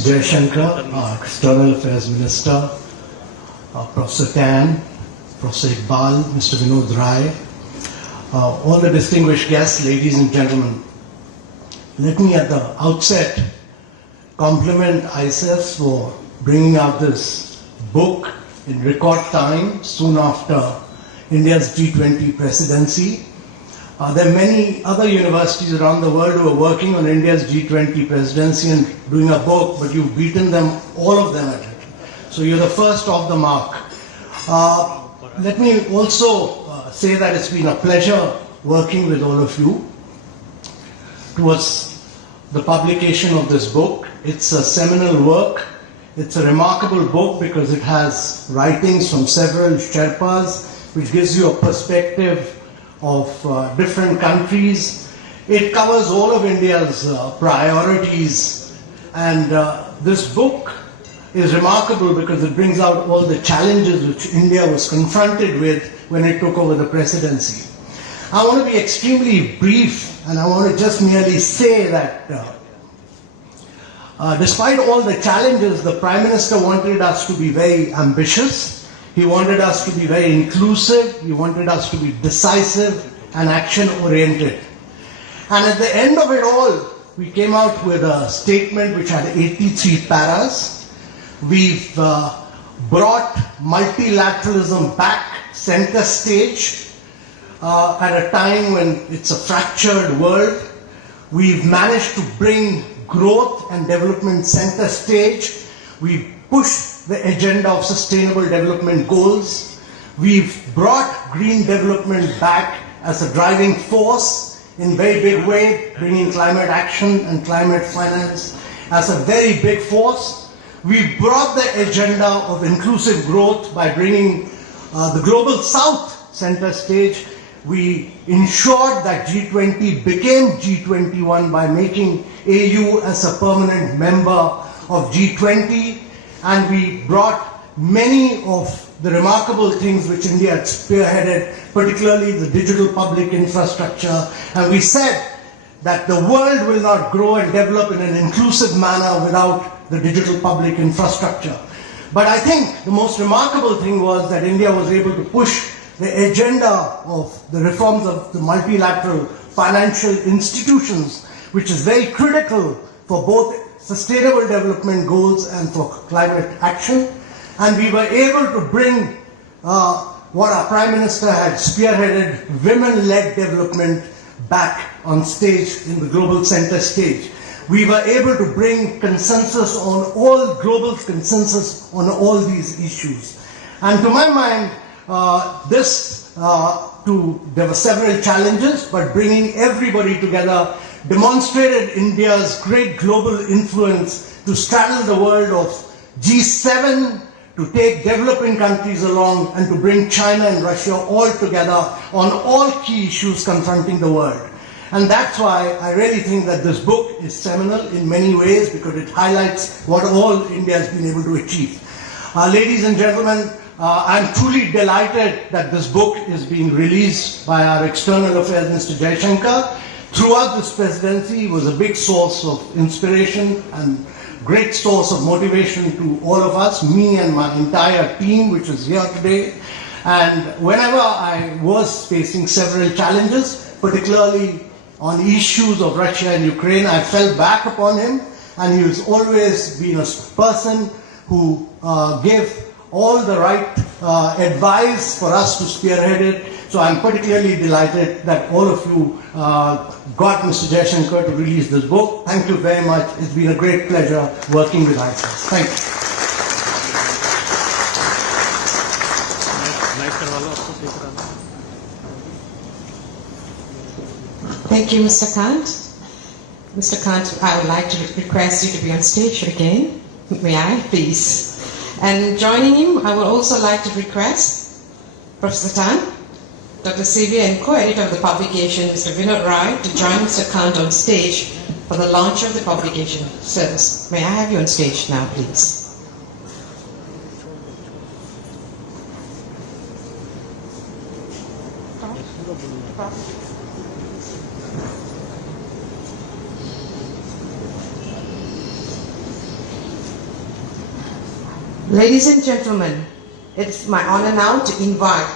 Mr. Jaishankar, our External Affairs Minister, Professor Tan, Professor Iqbal, Mr. Vinod Rai, all the distinguished guests, ladies and gentlemen. Let me at the outset compliment ISS for bringing out this book in record time, soon after India's G20 presidency. There are many other universities around the world who are working on India's G20 presidency and doing a book, but you've beaten them, all of them at it. So you're the first off the mark. Let me also say that it's been a pleasure working with all of you towards the publication of this book. It's a seminal work. It's a remarkable book because it has writings from several Sherpas, which gives you a perspective of different countries. It covers all of India's priorities, and this book is remarkable because it brings out all the challenges which India was confronted with when it took over the presidency. I want to be extremely brief, and I want to just merely say that despite all the challenges, the Prime Minister wanted us to be very ambitious. He wanted us to be very inclusive. He wanted us to be decisive and action-oriented. And at the end of it all, we came out with a statement which had 83 paras. We've brought multilateralism back center stage at a time when it's a fractured world. We've managed to bring growth and development center stage. We've pushed the agenda of sustainable development goals. We've brought green development back as a driving force in a very big way, bringing climate action and climate finance as a very big force. We brought the agenda of inclusive growth by bringing the Global South center stage. We ensured that G20 became G21 by making AU as a permanent member of G20, and we brought many of the remarkable things which India had spearheaded, particularly the digital public infrastructure, and we said that the world will not grow and develop in an inclusive manner without the digital public infrastructure. But I think the most remarkable thing was that India was able to push the agenda of the reforms of the multilateral financial institutions, which is very critical for both sustainable development goals and for climate action. And we were able to bring what our Prime Minister had spearheaded, women-led development, back on stage in the global center stage. We were able to bring consensus on all, global consensus on all these issues. And to my mind, there were several challenges, but bringing everybody together demonstrated India's great global influence to straddle the world of G7, to take developing countries along, and to bring China and Russia all together on all key issues confronting the world. And that's why I really think that this book is seminal in many ways, because it highlights what all India has been able to achieve. Ladies and gentlemen, I'm truly delighted that this book is being released by our External Affairs Mr. Jaishankar. Throughout this presidency, he was a big source of inspiration and great source of motivation to all of us, me and my entire team, which is here today. And whenever I was facing several challenges, particularly on issues of Russia and Ukraine, I fell back upon him, and he has always been a person who gave all the right advice for us to spearhead it. So I'm particularly delighted that all of you got Mr. Jaishankar to release this book. Thank you very much. It's been a great pleasure working with ISIS. Thank you. Thank you, Mr. Kant. Mr. Kant, I would like to request you to be on stage again. May I, please? And joining him, I would also like to request Professor Tan, Dr. Sylvia, and co-editor of the publication, Mr. Vinod Rai, to join Mr. Kant on stage for the launch of the publication service. May I have you on stage now, please? Ladies and gentlemen, it's my honor now to invite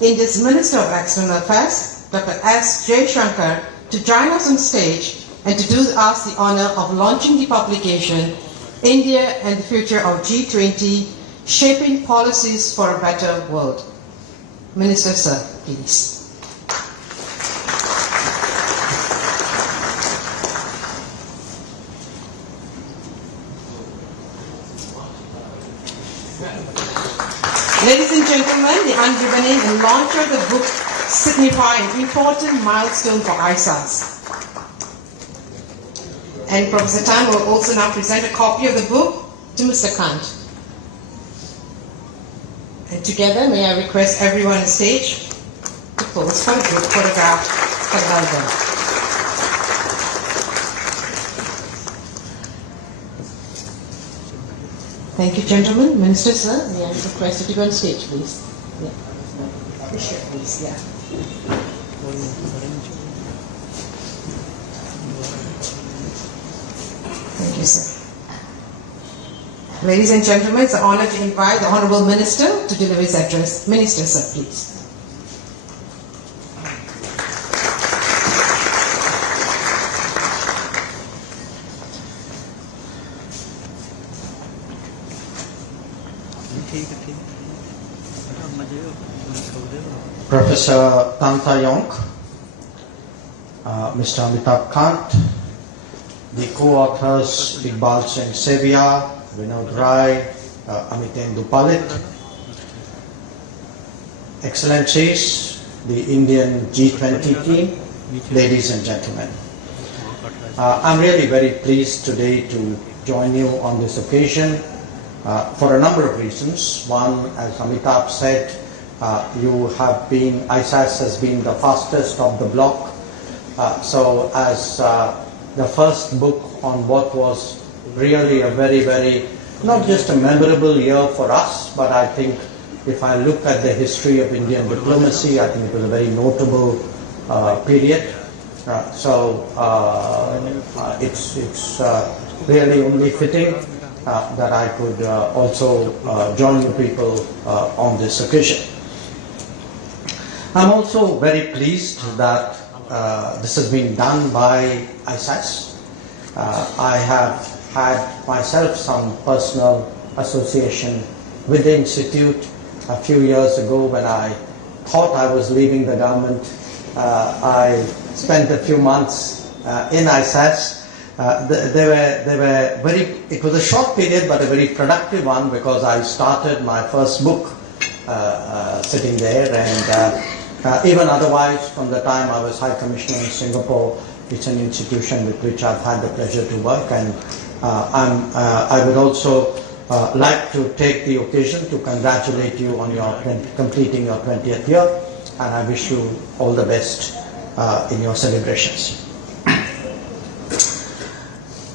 India's Minister of External Affairs, Dr. S Jaishankar, to join us on stage and to do us the honor of launching the publication, India and the Future of G20, Shaping Policies for a Better World. Minister, sir, please. Ladies and gentlemen, the unribboning and launch of the book signify an important milestone for ISAS. And Professor Tan will also now present a copy of the book to Mr. Kant. And together, may I request everyone on stage to pose for a group photograph for the album. Thank you, gentlemen. Minister, sir, may I request you to go on stage, please? Yeah. Appreciate, please. Yeah. Thank you, sir. Ladies and gentlemen, it's an honor to invite the Honorable Minister to deliver his address. Minister, sir, please. Professor Tanta Yonk, Mr. Amitabh Kant, the co-authors Iqbal Singh Sevia, Vinod Rai, Amitendu Palit, Excellencies, the Indian G20 team, ladies and gentlemen. I'm really very pleased today to join you on this occasion for a number of reasons. One, as Amitabh said, ISAS has been the fastest of the block. So as the first book on what was really a very, very, not just a memorable year for us, but I think if I look at the history of Indian diplomacy, I think it was a very notable period. It's really only fitting that I could also join you people on this occasion. I'm also very pleased that this has been done by ISAS. I have had myself some personal association with the Institute. A few years ago, when I thought I was leaving the government, I spent a few months in ISAS. It was a short period but a very productive one, because I started my first book sitting there, and even otherwise, from the time I was High Commissioner in Singapore, it's an institution with which I've had the pleasure to work, and I would also like to take the occasion to congratulate you on your completing your 20th year, and I wish you all the best in your celebrations.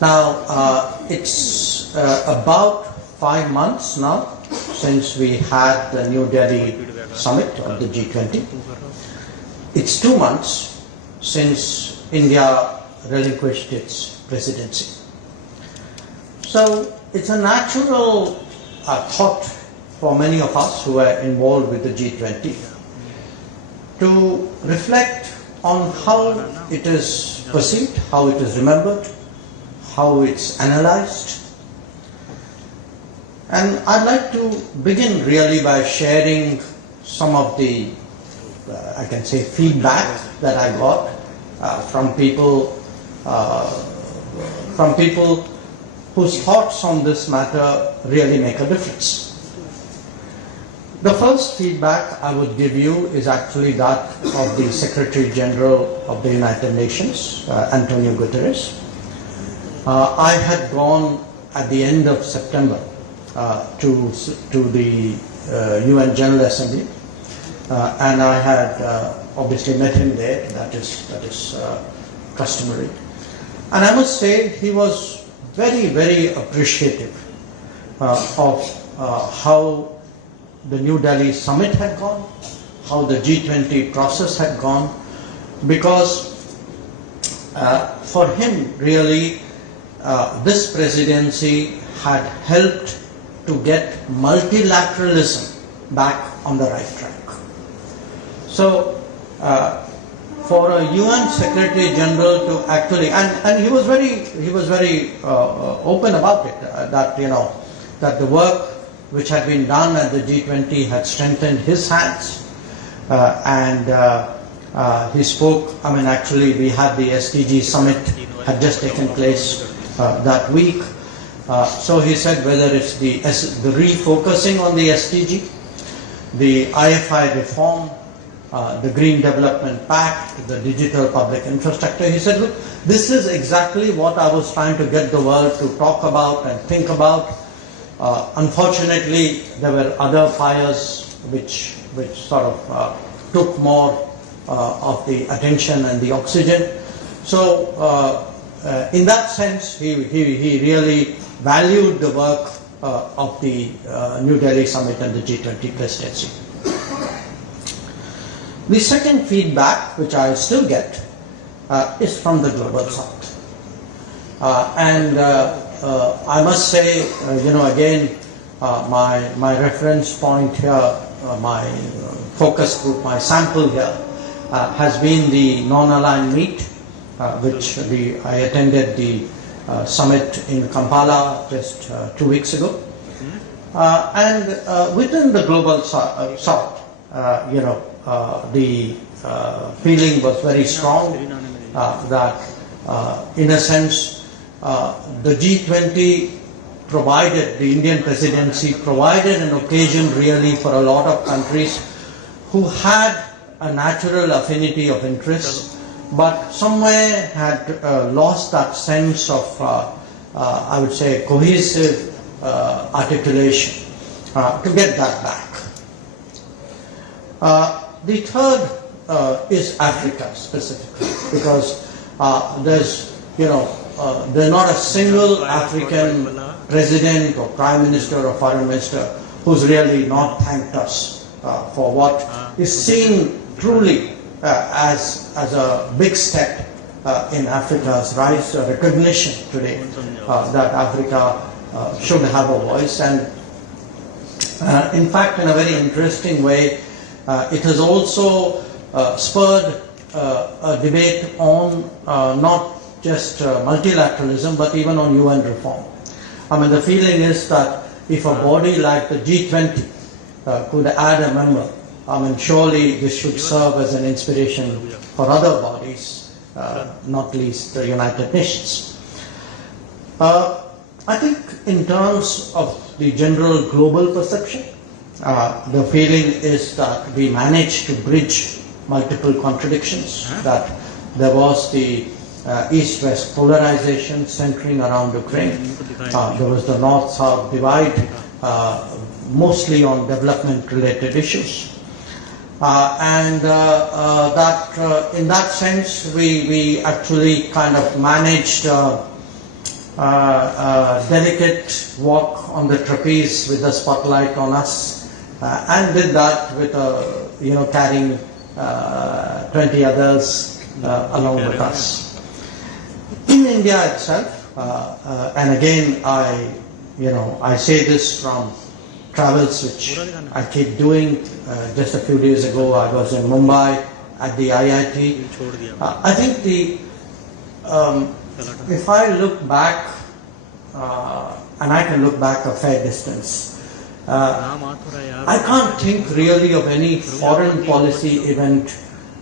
Now, it's about 5 months now since we had the New Delhi summit of the G20. It's 2 months since India relinquished its presidency. So it's a natural thought for many of us who are involved with the G20 to reflect on how it is perceived, how it is remembered, how it's analyzed. And I'd like to begin really by sharing some of the, I can say, feedback that I got from people whose thoughts on this matter really make a difference. The first feedback I would give you is actually that of the Secretary General of the United Nations, Antonio Guterres. I had gone at the end of September to the UN General Assembly, and I had obviously met him there. That is customary, and I must say he was very, very appreciative of how the New Delhi summit had gone, how the G20 process had gone, because for him really this presidency had helped to get multilateralism back on the right track. So, for a UN Secretary General to actually, and he was very open about it, that that the work which had been done at the G20 had strengthened his hands, and he spoke. I mean, actually, we had the SDG summit had just taken place that week. So he said whether it's the refocusing on the SDG, the IFI reform, the Green Development Pact, the digital public infrastructure, he said, look, this is exactly what I was trying to get the world to talk about and think about. Unfortunately, there were other fires which sort of took more of the attention and the oxygen. So in that sense, he really valued the work of the New Delhi Summit and the G20 presidency. The second feedback, which I still get, is from the Global South. And I must say, again, my reference point here, my focus group, my sample here, has been the non-aligned meet, which I attended the summit in Kampala just 2 weeks ago. And within the Global South, the feeling was very strong that, in a sense, the G20 provided, the Indian presidency provided an occasion really for a lot of countries who had a natural affinity of interest, but somewhere had lost that sense of, I would say, cohesive articulation to get that back. The third is Africa specifically, because there's not a single African president or prime minister or foreign minister who's really not thanked us for what is seen truly as a big step in Africa's rise, a recognition today that Africa should have a voice. And in fact, in a very interesting way, it has also spurred a debate on not just multilateralism, but even on UN reform. I mean, the feeling is that if a body like the G20 could add a member, I mean, surely this should serve as an inspiration for other bodies, not least the United Nations. I think in terms of the general global perception, the feeling is that we managed to bridge multiple contradictions, that there was the East-West polarization centering around Ukraine. There was the North-South divide, mostly on development-related issues. And that in that sense, we actually kind of managed delicate walk on the trapeze with the spotlight on us, and did that with carrying 20 others along with us. In India itself, and again I say this from travels which I keep doing. Just a few days ago I was in Mumbai at the IIT. I think if I look back, and I can look back a fair distance, I can't think really of any foreign policy event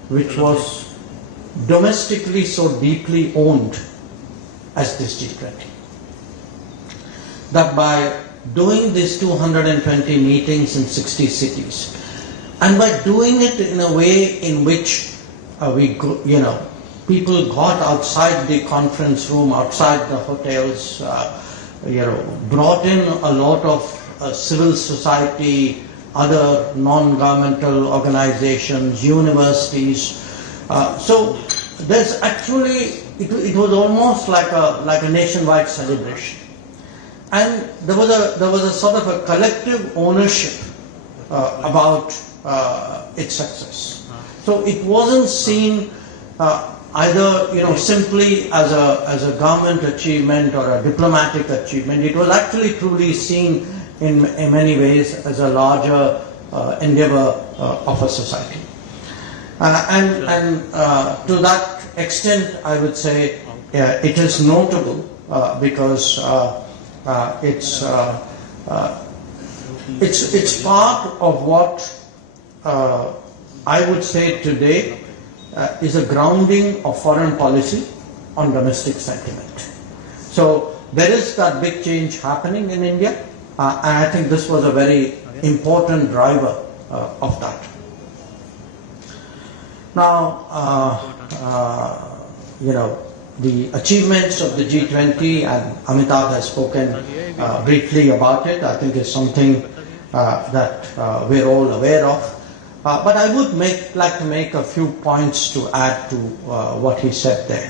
which was domestically so deeply owned as this G20. That by doing these 220 meetings in 60 cities, and by doing it in a way in which people got outside the conference room, outside the hotels, brought in a lot of civil society, other non-governmental organizations, universities. So there's actually, it was almost like a nationwide celebration. And there was a sort of a collective ownership about its success. So it wasn't seen either simply as a government achievement or a diplomatic achievement. It was actually truly seen in many ways as a larger endeavor of a society. To that extent, I would say it is notable because it's part of what I would say today is a grounding of foreign policy on domestic sentiment. So there is that big change happening in India, and I think this was a very important driver of that. Now, the achievements of the G20, and Amitabh has spoken briefly about it, I think is something that we're all aware of. But I would like to make a few points to add to what he said there.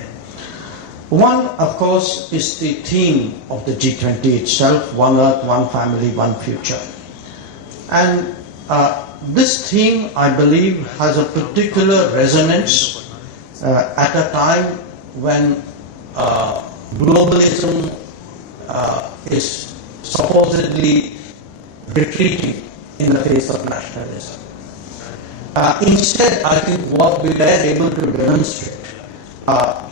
One, of course, is the theme of the G20 itself: One Earth, One Family, One Future. And this theme, I believe, has a particular resonance at a time when globalism is supposedly retreating in the face of nationalism. Instead, I think what we were able to demonstrate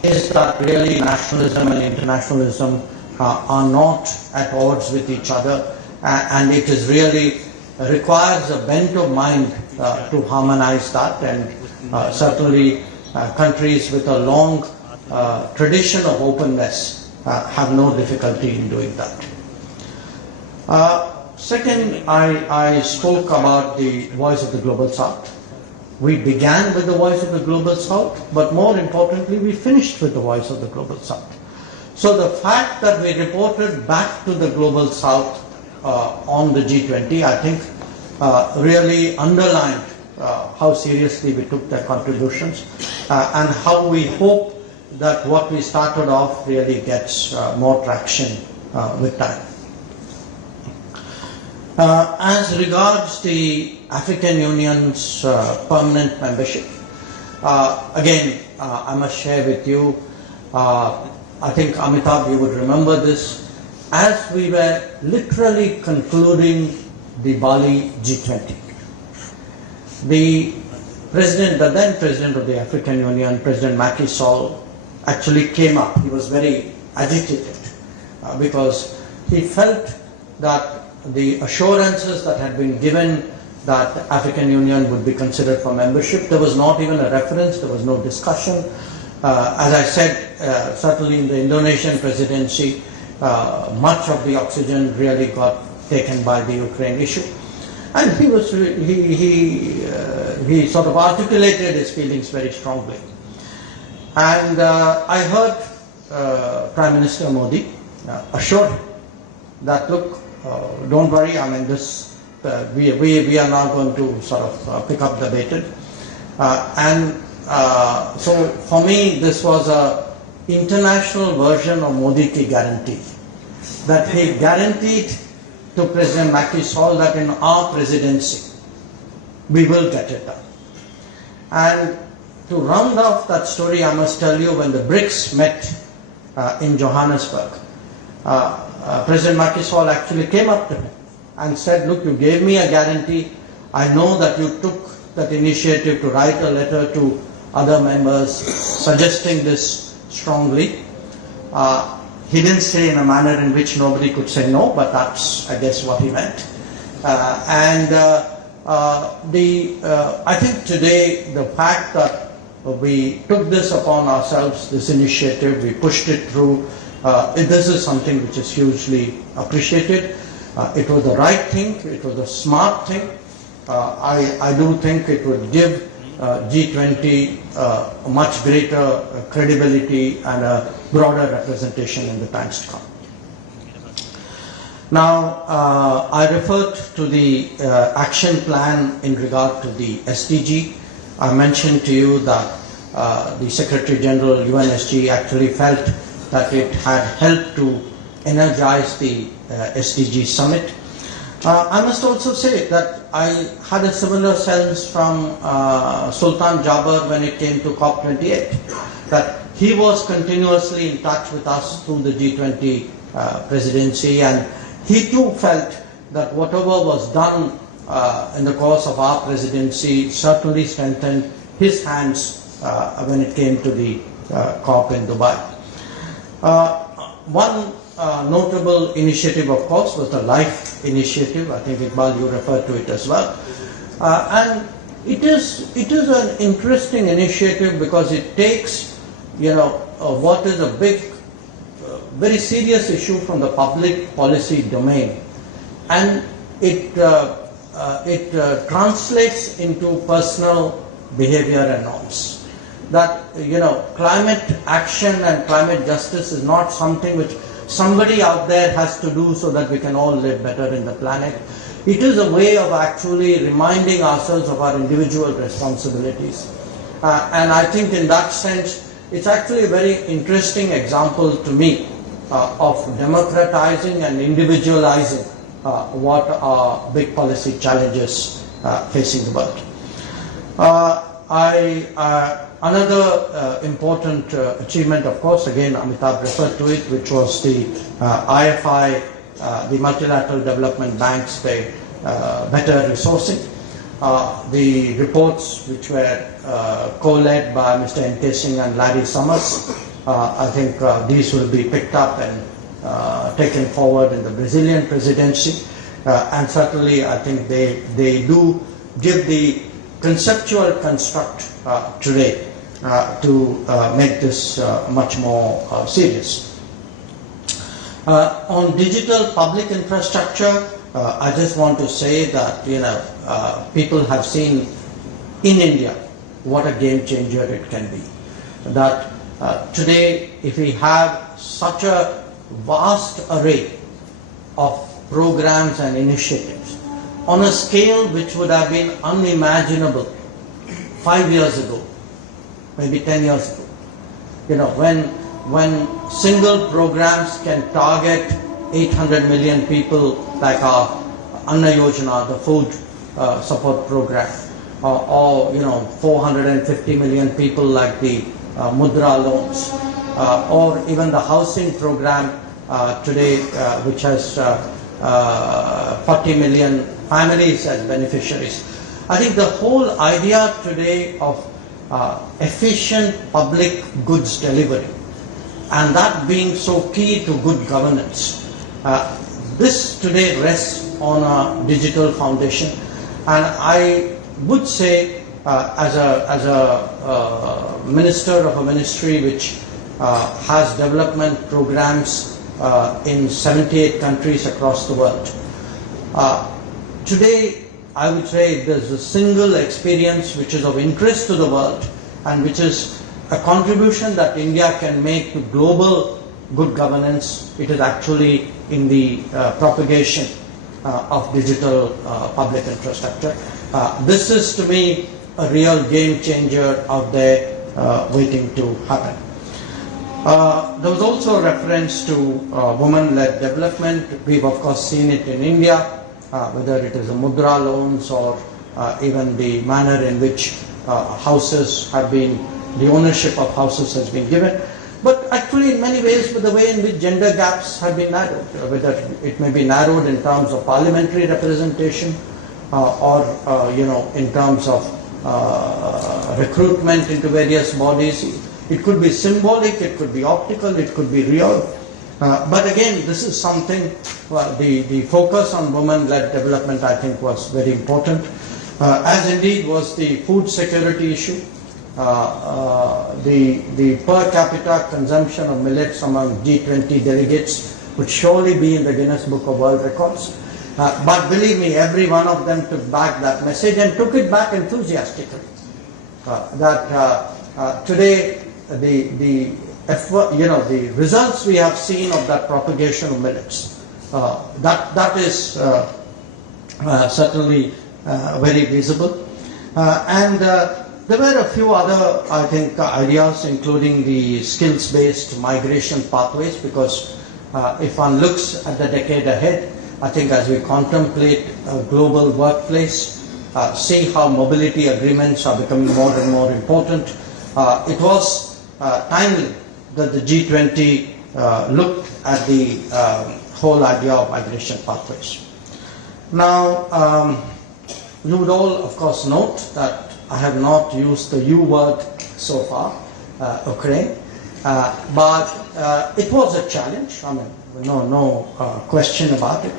is that really nationalism and internationalism are not at odds with each other, and it is really requires a bent of mind to harmonize that, and certainly countries with a long tradition of openness have no difficulty in doing that. Second, I spoke about the Voice of the Global South. We began with the Voice of the Global South, but more importantly, we finished with the Voice of the Global South. So the fact that we reported back to the Global South on the G20, I think really underlined how seriously we took their contributions and how we hope that what we started off really gets more traction with time. As regards the African Union's permanent membership, again, I must share with you, I think Amitabh, you would remember this, as we were literally concluding the Bali G20. The then President of the African Union, President Macky Sall, actually came up. He was very agitated because he felt that the assurances that had been given that the African Union would be considered for membership, there was not even a reference, there was no discussion. As I said, certainly in the Indonesian presidency, much of the oxygen really got taken by the Ukraine issue. And he sort of articulated his feelings very strongly. And I heard Prime Minister Modi assure him that, look, don't worry, I mean, this we are now going to sort of pick up the baton. So for me, this was a international version of Modi ki guarantee, that he guaranteed to President Macky Sall that in our presidency we will get it done. And to round off that story, I must tell you, when the BRICS met in Johannesburg, President Macky Sall actually came up to him and said, look, you gave me a guarantee. I know that you took that initiative to write a letter to other members suggesting this strongly. He didn't say in a manner in which nobody could say no, but that's, I guess, what he meant. I think today the fact that we took this upon ourselves, this initiative, we pushed it through, this is something which is hugely appreciated. It was the right thing, it was a smart thing. I do think it would give G20 a much greater credibility and a broader representation in the times to come. Now, I referred to the action plan in regard to the SDG. I mentioned to you that the Secretary General UNSG actually felt that it had helped to energize the SDG summit. I must also say that I had a similar sense from Sultan Jaber when it came to COP28, that he was continuously in touch with us through the G20 presidency, and he too felt that whatever was done in the course of our presidency certainly strengthened his hands when it came to the COP in Dubai. One notable initiative, of course, was the LIFE initiative. I think, Iqbal, you referred to it as well. And it is an interesting initiative because it takes, what is a big, very serious issue from the public policy domain, and it translates into personal behavior and norms. That, climate action and climate justice is not something which somebody out there has to do so that we can all live better in the planet. It is a way of actually reminding ourselves of our individual responsibilities. And I think in that sense, it's actually a very interesting example to me of democratizing and individualizing what are big policy challenges facing the world. Another important achievement, of course, again Amitabh referred to it, which was the IFI, the multilateral development banks, the better resourcing. The reports which were co-led by Mr. N.K. Singh and Larry Summers, I think these will be picked up and taken forward in the Brazilian presidency, and certainly I think they do give the conceptual construct today to make this much more serious. On digital public infrastructure, I just want to say that people have seen in India what a game changer it can be. That today, if we have such a vast array of programs and initiatives on a scale which would have been unimaginable 5 years ago, maybe 10 years ago, when single programs can target 800 million people, like our Anna Yojana, the food support program, or 450 million people like the Mudra loans, or even the housing program today, which has 40 million families as beneficiaries. I think the whole idea today of efficient public goods delivery, and that being so key to good governance, this today rests on a digital foundation. And I would say, as a minister of a ministry which has development programs in 78 countries across the world, today I would say there's a single experience which is of interest to the world and which is a contribution that India can make to global good governance. It is actually in the propagation of digital public infrastructure. This is to me a real game changer out there waiting to happen. There was also a reference to women-led development. We've of course seen it in India, whether it is a Mudra loans or even the manner in which houses have been, the ownership of houses has been given. But actually in many ways with the way in which gender gaps have been narrowed, whether it may be narrowed in terms of parliamentary representation or in terms of recruitment into various bodies. It could be symbolic, it could be optical, it could be real. But again, this is something, the focus on women-led development I think was very important, as indeed was the food security issue. The per capita consumption of millets among G20 delegates would surely be in the Guinness Book of World Records. But believe me, every one of them took back that message and took it back enthusiastically. Today, the results we have seen of that propagation of millets, that is certainly very visible. And there were a few other, I think, ideas, including the skills-based migration pathways, because if one looks at the decade ahead, I think as we contemplate a global workplace, see how mobility agreements are becoming more and more important, it was timely that the G20 looked at the whole idea of migration pathways. Now, you would all, of course, note that I have not used the U word so far, Ukraine, but it was a challenge. I mean, no question about it.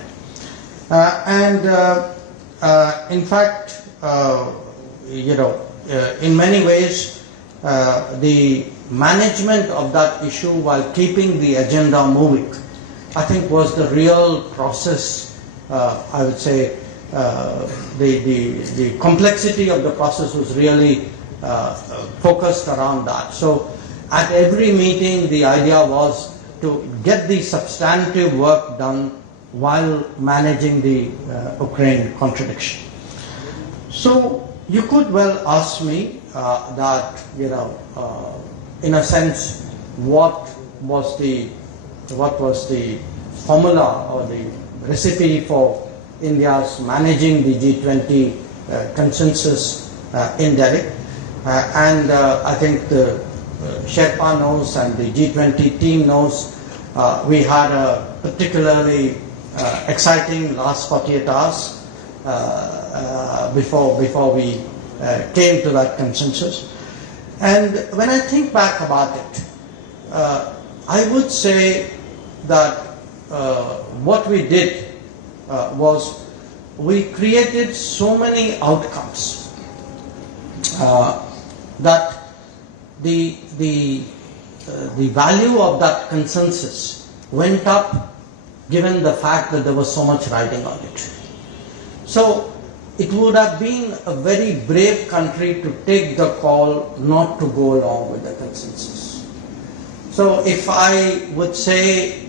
In fact, in many ways, the management of that issue while keeping the agenda moving, I think, was the real process. I would say the complexity of the process was really focused around that. So at every meeting, the idea was to get the substantive work done while managing the Ukraine contradiction. So you could well ask me that, in a sense, what was the formula or the recipe for India's managing the G20 consensus in Delhi. I think the Sherpa knows and the G20 team knows we had a particularly exciting last 48 hours before we came to that consensus. And when I think back about it, I would say that what we did was we created so many outcomes that the value of that consensus went up, given the fact that there was so much riding on it. So it would have been a very brave country to take the call not to go along with the consensus. So if I would say,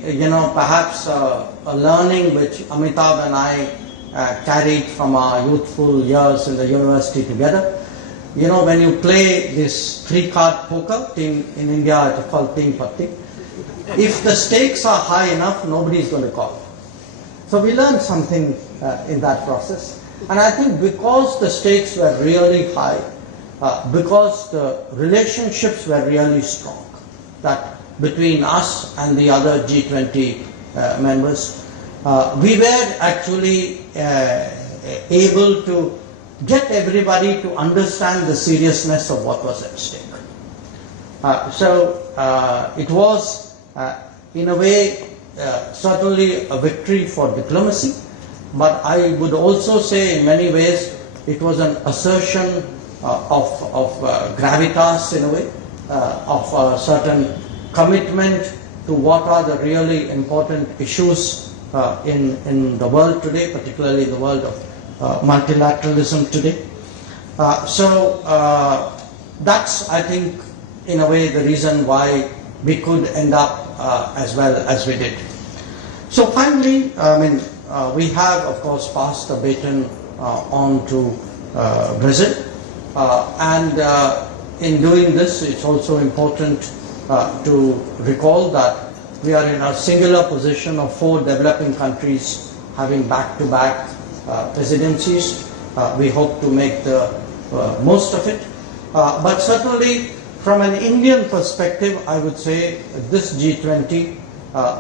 perhaps a learning which Amitabh and I carried from our youthful years in the university together, when you play this 3-card poker, in India it's called Ting Patti, if the stakes are high enough, nobody is going to call. So we learned something in that process. And I think because the stakes were really high, because the relationships were really strong, that between us and the other G20 members, we were actually able to get everybody to understand the seriousness of what was at stake. So it was, in a way, certainly a victory for diplomacy, but I would also say in many ways it was an assertion of gravitas, in a way, of a certain commitment to what are the really important issues in the world today, particularly the world of multilateralism today. So that's, I think, in a way, the reason why we could end up as well as we did. So finally, we have, of course, passed the baton on to Brazil. In doing this, it's also important to recall that we are in a singular position of 4 developing countries having back-to-back presidencies. We hope to make the most of it. But certainly, from an Indian perspective, I would say this G20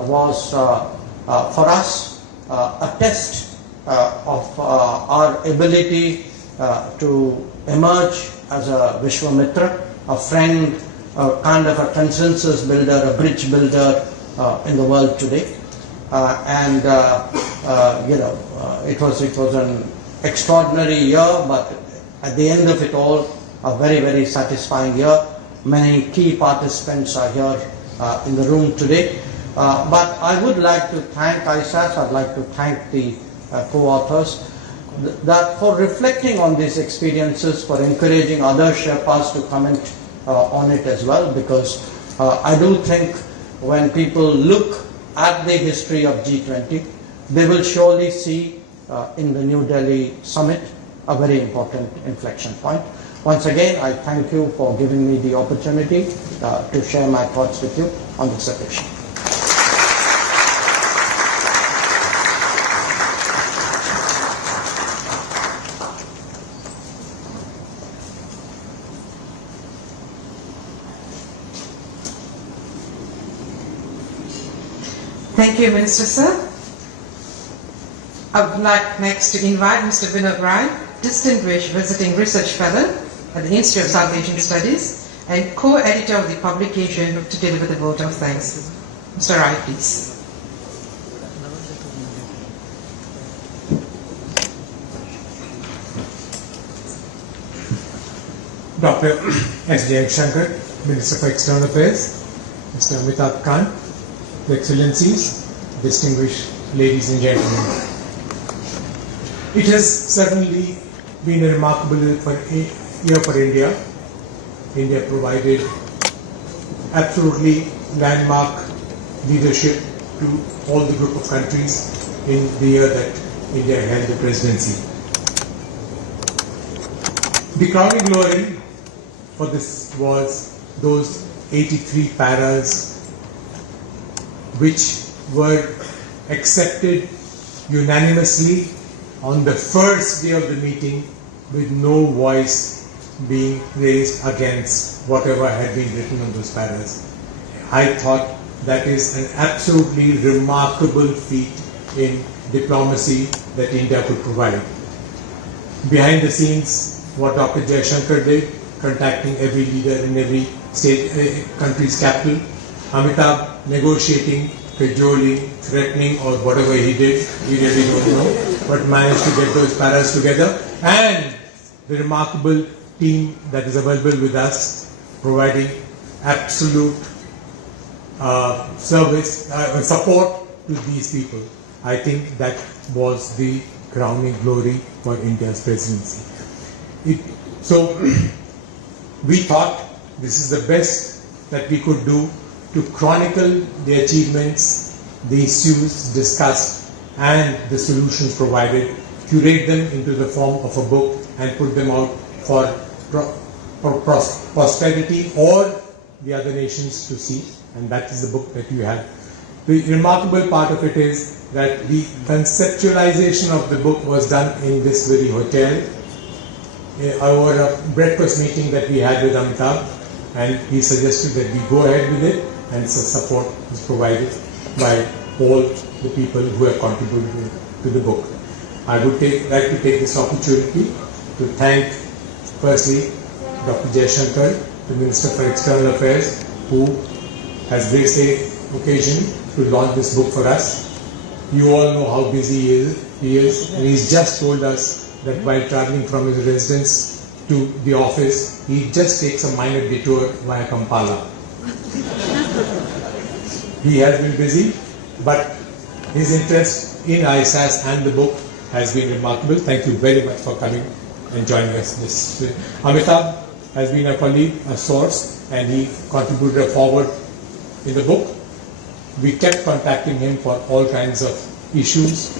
was, for us, a test of our ability to emerge as a Vishwamitra, a friend, a kind of a consensus builder, a bridge builder in the world today. It was an extraordinary year, but at the end of it all, a very, very satisfying year. Many key participants are here in the room today. But I would like to thank ISAS, I'd like to thank the co-authors that for reflecting on these experiences, for encouraging other Sherpas to comment on it as well, because I do think when people look at the history of G20, they will surely see in the New Delhi summit a very important inflection point. Once again, I thank you for giving me the opportunity to share my thoughts with you on this occasion. Thank you, Minister Sir. I would like next to invite Mr. Vinod Rai, Distinguished Visiting Research Fellow at the Institute of South Asian Studies and co-editor of the publication, to deliver the vote of thanks. Mr. Rai, please. Dr. S Jaishankar, Minister for External Affairs, Mr. Amitabh Kant, Your Excellencies, distinguished ladies and gentlemen. It has certainly been a remarkable year for India. India provided absolutely landmark leadership to all the group of countries in the year that India held the presidency. The crowning glory for this was those 83 paras which were accepted unanimously on the first day of the meeting, with no voice being raised against whatever had been written on those paras. I thought that is an absolutely remarkable feat in diplomacy that India could provide. Behind the scenes, what Dr. Jaishankar did, contacting every leader in every state, country's capital, Amitabh negotiating, cajoling, threatening, or whatever he did, we really don't know, but managed to get those paras together, and the remarkable team that is available with us, providing absolute support to these people. I think that was the crowning glory for India's presidency. So we thought this is the best that we could do to chronicle the achievements, the issues discussed, and the solutions provided, curate them into the form of a book and put them out for posterity or the other nations to see, and that is the book that you have. The remarkable part of it is that the conceptualization of the book was done in this very hotel, over a breakfast meeting that we had with Amitabh, and he suggested that we go ahead with it, and so support is provided by all the people who have contributed to the book. I would like to take this opportunity to thank firstly Dr. Jaishankar, the Minister for External Affairs, who has graced the occasion to launch this book for us. You all know how busy he is, and he's just told us that while traveling from his residence to the office, he just takes a minor detour via Kampala. He has been busy, but his interest in ISAS and the book has been remarkable. Thank you very much for coming and joining us this week. Amitabh has been a colleague, a source, and he contributed a forward in the book. We kept contacting him for all kinds of issues.